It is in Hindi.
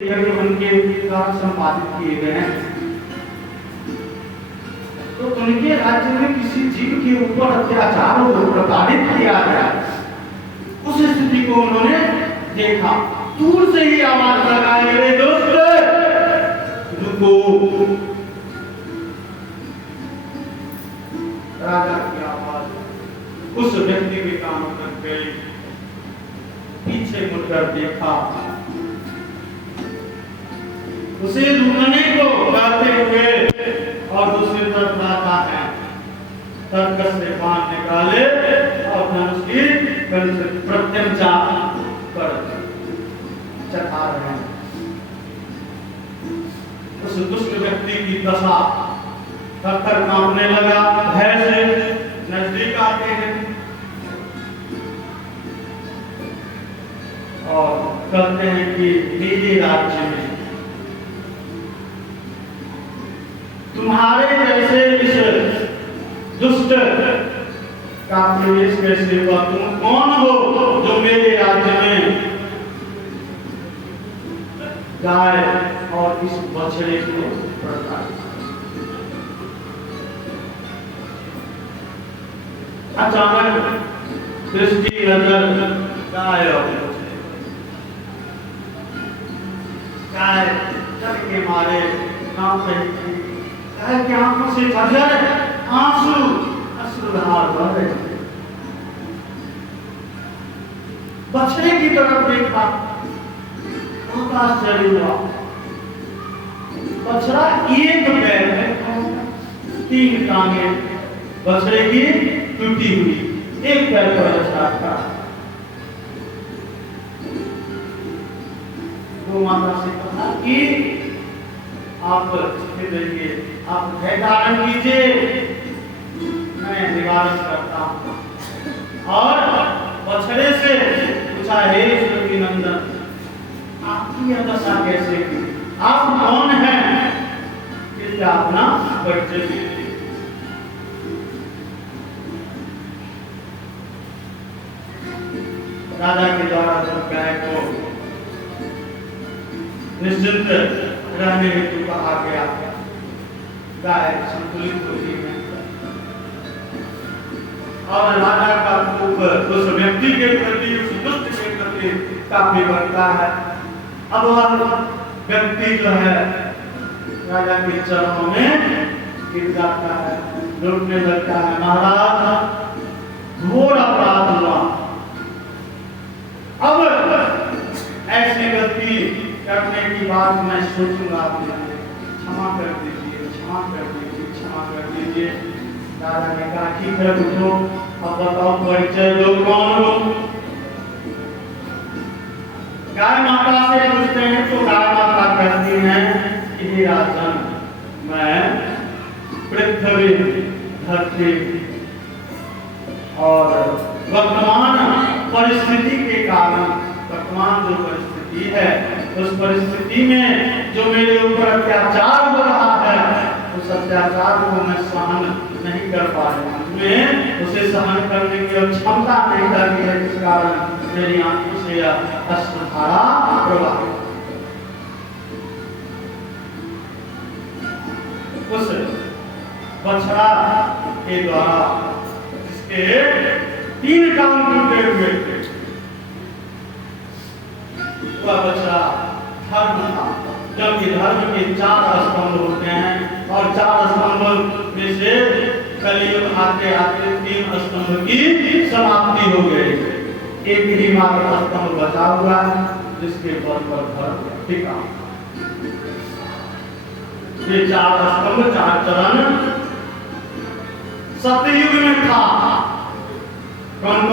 उनके द्वारा संपादित किए गए हैं। तो उनके राज्य में किसी जीव के ऊपर अत्याचार और प्रताड़ित किया गया, उस स्थिति को उन्होंने देखा। दूर से ही आवाज लगाए, मेरे दोस्त रुको। राजा की आवाज उस व्यक्ति के कान तक गई, पीछे मुड़कर देखा, उसे ढूंढने को गाते हुए और दूसरी तरफ राजा है तर्कस से बाण निकाले और धनुष की प्रत्यंचा कर चढ़ा रहे हैं। उस दुष्ट व्यक्ति की दशा थर-थर कांपने लगा, भय से नजदीक आते हैं और कहते हैं कि मेरे राज्य में तुम्हारे जैसे इस दुष्ट का प्रवेश कैसे हुआ? तुम कौन हो जो मेरे राज्य में गाय और इस बछड़े को पड़ता है? अचानक दृष्टि नजर गाय और गाय डर के मारे कांप रही थी। गाय की आंखों से झरझर आंसू अश्रुधार बह रहे थे। बछड़े की तरफ देखा, बहुत आश्चर्य हुआ। बछड़ा एक पैर है, तीन टांगे बछड़े की टूटी हुई, एक पैर पर बछड़ा था। वो माता से कहा कि आप रहिए, आप भय धारण कीजिए, मैं निवारण करता हूं। और बछड़े से पूछा, हे श्री नंदन, आपकी यह दशा कैसे की? आप कौन हैं? कृपया अपना परिचय दीजिए। राजा के द्वारा जब गाय को निश्चिंत रहने हेतु कहा गया, गाय संतुलित होती है और राजा का कोप उस व्यक्ति के प्रति, उस दुष्ट के प्रति काफी बढ़ता है। अब वह व्यक्ति जो है राजा के चरणों में गिर जाता है, लौटने लगता है, महाराज घोर अपराध हुआ। अब ऐसी गलती करने की बात मैं सोचूंगा, क्षमा कर दीजिए, क्षमा कर दीजिए, क्षमा कर दीजिए। दादा ने कहा, ठीक है उठो, अब बताओ परिचय दो, कौन हो? गाय माता से पूछते हैं तो गाय माता कहती हैं कि हे राजन, मैं पृथ्वी धरती और वर्तमान परिस्थिति के कारण, वर्तमान जो परिस्थिति है उस परिस्थिति में जो मेरे ऊपर अत्याचार हो रहा है, उस अत्याचार को मैं सहन नहीं कर पा रहा हूं। मैं उसे सहन करने की क्षमता नहीं करती है, जिस कारण मेरी आंखों से अश्रुधारा प्रवाहित। उस बछड़ा के द्वारा इसके तीन टांग टूटे हुए थे, वह बछड़ा धर्म था। जबकि धर्म के चार स्तंभ होते हैं और चार स्तंभ में से कलयुग आते आते तीन स्तंभ की समाप्ति हो गई। एक ही मात्र स्तंभ बचा हुआ है जिसके बल पर धर्म टिका। ये चार स्तंभ, चार चरण सतयुग में था। कौन